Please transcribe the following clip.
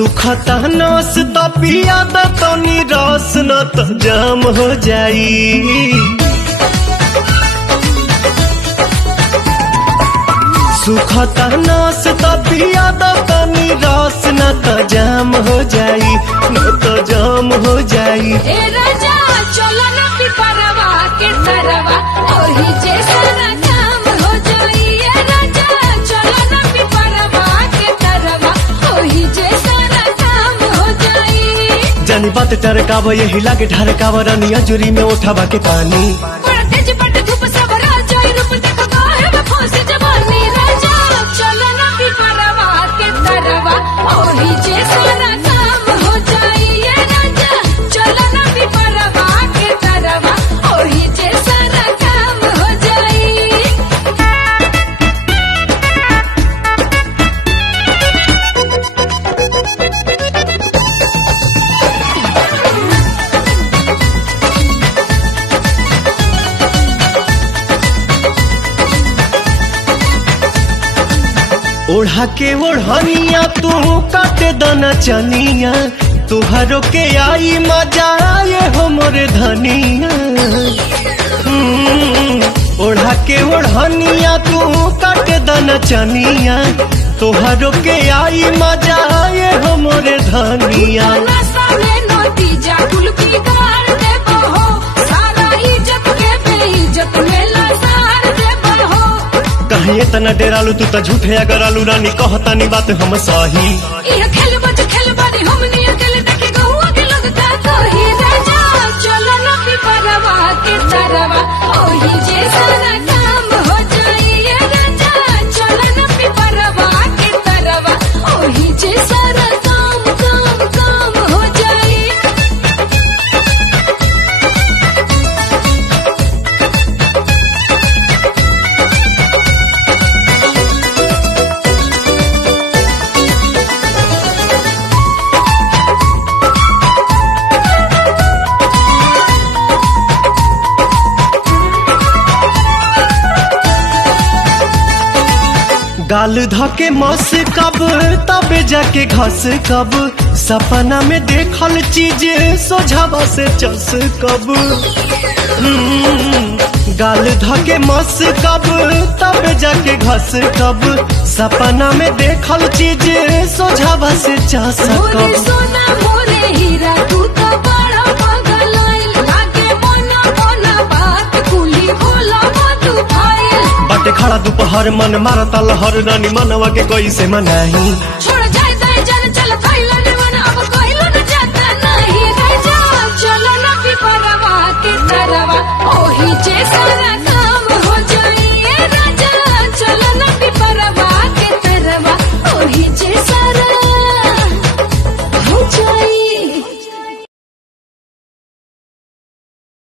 सुखता नस त पिया द तनी रस न त जाम हो जाई। सुखता नस त पिया द तनी रस न त जाम हो जाई, न त जाम हो जाई। ए राजा चलो ना पिपरवा के तरवा ओही जैसा ना काम हो जाई। ए राजा चलो ना पिपरवा के तरवा ओही जैसा ना काम हो जाई। जानी बात टरकाव यही लागे ढरकाव रनिया जुरी में उठावा के पानी। बड़ा तेज पट धूप सब राजा रूप देखो काहे में फंसी जवानी। राजा चलो ना पिपरवा के तरवा ओही जैसा ना काम हो जाई। ए राजा चलो ना पिपरवा के तरवा ओही जैसा ना काम हो जाई। ओढ़ा के ओढ़निया तू काटे दाना चनिया, तुहरो के आई मजा ये हो मोरे धनिया। ओढ़ा के ओढ़निया तू काटे दाना चनिया, तुहरो के आई मजा ये हो मोरे धनिया। नशा में नतीजा कुल बिगाड़ देबो हो, सारा इज्जत के बेइज्जत में लसार देबो हो। कहीं इतना डेरालू तू तो झूठे अगर आलू रानी कहतानी बात हम सही। ये खेल बच खेल बानी हमनी अकेले देखे गहुआ के लोग का कही। राजा चलो ना पिपरवा के तरवा ओही जैसा ना काम हो जाई। ये राजा चलो ना पिपरवा के तरवा ओही जैसा ना काम काम काम हो जाई। गाल धके मस कब तबे जाके घस कब, सपना में देखल चीज सोझावा से चस कब। गाल धके मस कब तबे जाके घस कब, सपना में देखल चीज सोझावा से चस मोरे कब। सोना मोरे हीरा तू तो बड़ा पागल आइल, लागे मोना मोना बात कुली बोला तू फाइल। बाटे खड़ा दोपहर मन मारता लहर रानी मनवा के कैसे मनाही। छोड़ जाए जाए जान चल कैला ने मन अब कैला न जाता नहीं। राजा चलो ना पिपरवा के तरवा ओही जैसा ना